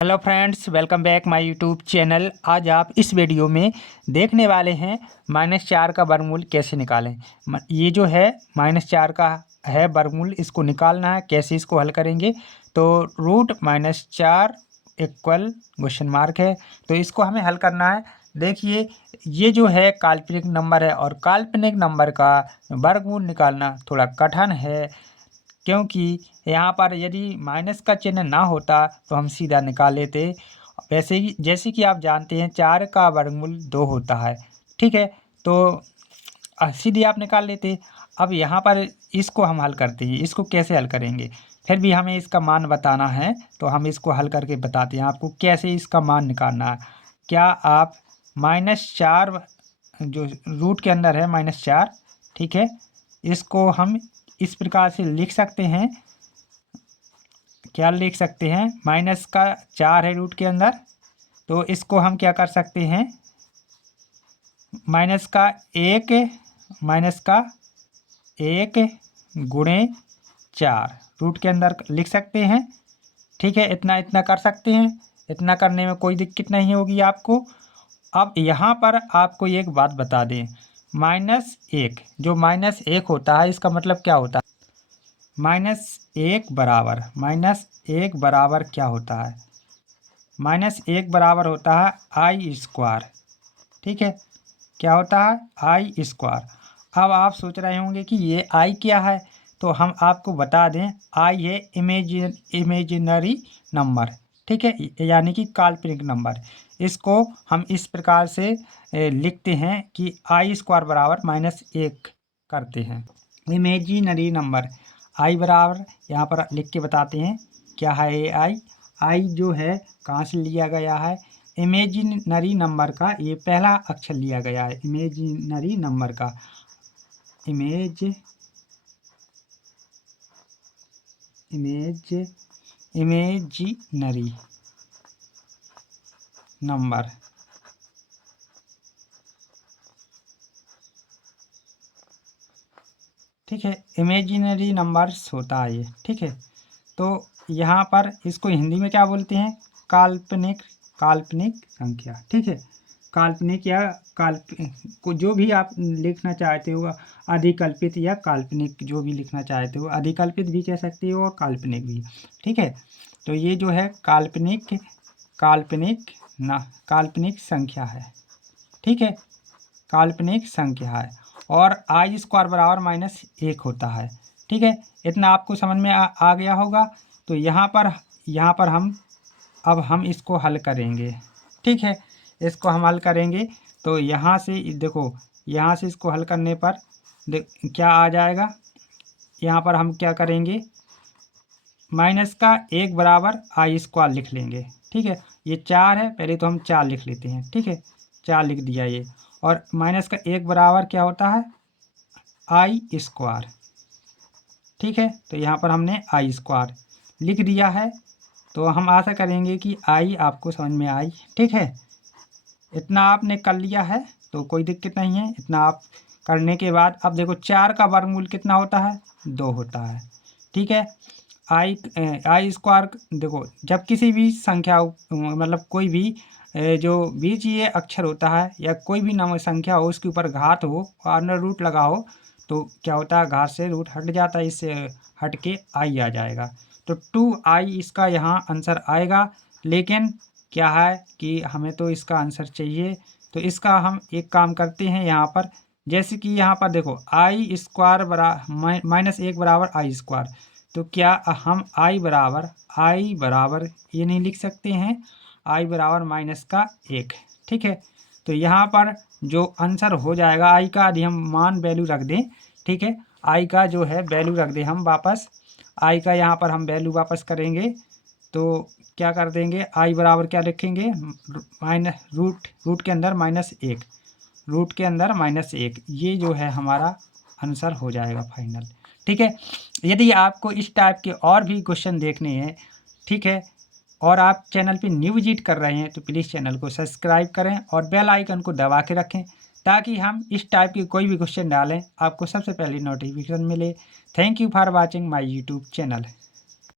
Hello friends, welcome back my YouTube channel. आज आप इस वीडियो में देखने वाले हैं -4 का वर्गमूल कैसे निकालें। ये जो है -4 का है वर्गमूल, इसको निकालना है। कैसे इसको हल करेंगे? तो √-4 इक्वल क्वेश्चन मार्क है, तो इसको हमें हल करना है। देखिए, ये जो है काल्पनिक नंबर है और काल्पनिक नंबर का वर्गमूल निकालना थोड़ा कठिन है, क्योंकि यहाँ पर यदि माइनस का चिन्ह ना होता तो हम सीधा निकाल लेते। वैसे ही जैसे कि आप जानते हैं 4 का वर्गमूल 2 होता है, ठीक है? तो सीधे आप निकाल लेते। अब यहाँ पर इसको हम हल करते हैं। इसको कैसे हल करेंगे? फिर भी हमें इसका मान बताना है, तो हम इसको हल करके बताते हैं आपको कैसे इसका मान निकालना है। क्या आप -4 जो रूट के अंदर है -4, ठीक है? इसको हम इस प्रकार से लिख सकते हैं। क्या लिख सकते हैं? -4 है रूट के अंदर, तो इसको हम क्या कर सकते हैं? माइनस का एक गुणे 4 रूट के अंदर लिख सकते हैं, ठीक है? इतना इतना कर सकते हैं। इतना करने में कोई दिक्कत नहीं होगी आपको। अब यहाँ पर आपको एक बात बता दें, -1 जो -1 होता है, इसका मतलब क्या होता है? -1 बराबर क्या होता है? -1 बराबर होता है I², ठीक है? क्या होता है? I²। अब आप सोच रहे होंगे कि ये I क्या है, तो हम आपको बता दें, I है इमेजिनरी नंबर, ठीक है? यानी कि काल्पनिक नंबर। इसको हम इस प्रकार से लिखते हैं कि I² बराबर -1 करते हैं। इमेजिनरी नंबर I बराबर, यहाँ पर लिख के बताते हैं क्या है ये I जो है कहाँ से लिया गया है? इमेजिनरी नंबर का ये पहला अक्षर लिया गया है। इमेजिनरी नंबर का इमेजिनरी नंबर, ठीक है? इमेजिनरी नंबर्स होता है ये, ठीक है? तो यहाँ पर इसको हिंदी में क्या बोलते हैं? काल्पनिक संख्या, ठीक है? काल्पनिक या को जो भी आप लिखना चाहते हो, अधिकल्पित या काल्पनिक जो भी लिखना चाहते हो, अधिकल्पित भी कह सकते हो और काल्पनिक भी, ठीक है? तो ये जो है काल्पनिक संख्या है, ठीक है? काल्पनिक संख्या है और I² बराबर -1 होता है, ठीक है? इतना आपको समझ में आ गया होगा। तो यहाँ पर हम इसको हल करेंगे, ठीक है? इसको हम हल करेंगे, तो यहाँ से देखो, यहाँ से इसको हल करने पर क्या आ जाएगा? यहाँ पर हम क्या करेंगे? -1 बराबर I² लिख लेंगे, ठीक है? ये 4 है, पहले तो हम 4 लिख लेते हैं, ठीक है? 4 लिख दिया ये। और -1 बराबर क्या होता है? I², ठीक है? तो यहाँ पर हमने I² लिख दिया है। तो हम आशा करेंगे कि I आपको समझ में आई, ठीक है? इतना आपने कर लिया है तो कोई दिक्कत नहीं है। इतना आप करने के बाद अब देखो 4 का वर्गमूल कितना होता है? 2 होता है, ठीक है? I² देखो, जब किसी भी संख्या मतलब कोई भी जो बीजीय अक्षर होता है या कोई भी नंबर संख्या हो, उसके ऊपर घात हो और अंडर रूट लगा हो, तो क्या होता है? घात से रूट हट जाता है, इससे हट के I आ जाएगा। तो 2I इसका यहाँ आंसर आएगा। लेकिन क्या है कि हमें तो इसका आंसर चाहिए, तो इसका हम एक काम करते हैं। यहाँ पर जैसे कि यहाँ पर देखो I² -1 बराबर I², तो क्या हम I बराबर ये नहीं लिख सकते हैं? I बराबर -1, ठीक है? तो यहाँ पर जो आंसर हो जाएगा I का, यदि हम मान वैल्यू रख दें, ठीक है? I का जो है वैल्यू रख दें हम वापस, I का यहाँ पर हम वैल्यू वापस करेंगे, तो क्या कर देंगे? I बराबर क्या लिखेंगे? रूट के अंदर -1, रूट के अंदर -1, ये जो है हमारा आंसर हो जाएगा फाइनल, ठीक है? यदि आपको इस टाइप के और भी क्वेश्चन देखने हैं, ठीक है, और आप चैनल पे न्यू विजिट कर रहे हैं, तो प्लीज़ चैनल को सब्सक्राइब करें और बेल आइकन को दबा के रखें, ताकि हम इस टाइप के कोई भी क्वेश्चन डालें आपको सबसे पहले नोटिफिकेशन मिले। Thank you for watching my YouTube channel.